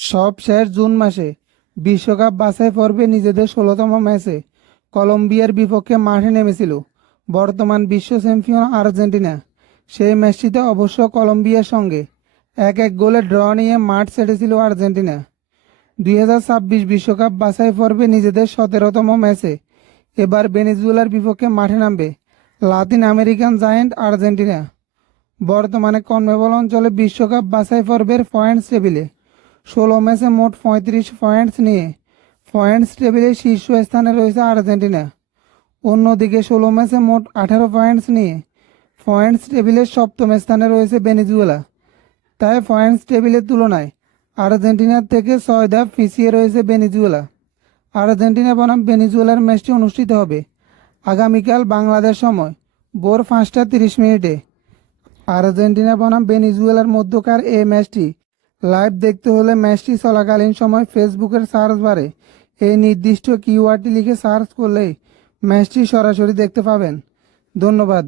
সব শেষ জুন মাসে। বিশ্বকাপ বাছাই পর্বে নিজেদের ষোলোতম ম্যাচে কলম্বিয়ার বিপক্ষে মাঠে নেমেছিল বর্তমান বিশ্ব চ্যাম্পিয়ন আর্জেন্টিনা। সেই ম্যাচটিতে অবশ্য কলম্বিয়ার সঙ্গে এক এক গোলে ড্র নিয়ে মাঠ ছেড়েছিল আর্জেন্টিনা। দুই হাজার ছাব্বিশ বিশ্বকাপ বাছাই পর্বে নিজেদের সতেরোতম ম্যাচে এবার ভেনেজুয়েলার বিপক্ষে মাঠে নামবে লাতিন আমেরিকান জায়েন্ট আর্জেন্টিনা। বর্তমানে কনমেবল অঞ্চলে বিশ্বকাপ বাছাই পর্বের পয়েন্টস টেবিলে ষোলো ম্যাচে মোট পঁয়ত্রিশ পয়েন্টস নিয়ে পয়েন্টস টেবিলে শীর্ষ স্থানে রয়েছে আর্জেন্টিনা। অন্যদিকে ষোলো ম্যাচে মোট আঠারো পয়েন্টস নিয়ে পয়েন্টস টেবিলের সপ্তম স্থানে রয়েছে ভেনেজুয়েলা। তাই পয়েন্টস টেবিলের তুলনায় আর্জেন্টিনার থেকে ছয় ধাপ পিছিয়ে রয়েছে ভেনেজুয়েলা। আর্জেন্টিনা বনাম ভেনেজুয়েলার ম্যাচটি অনুষ্ঠিত হবে আগামীকাল বাংলাদেশ সময় ভোর পাঁচটা তিরিশ মিনিটে। আর্জেন্টিনা বনাম ভেনেজুয়েলার মধ্যকার এই ম্যাচটি লাইভ দেখতে হলে ম্যাচটি চলাকালীন সময় ফেসবুকের সার্চ বারে এই নির্দিষ্ট কিওয়ার্ডটি লিখে সার্চ করলেই ম্যাচটি সরাসরি দেখতে পাবেন। ধন্যবাদ।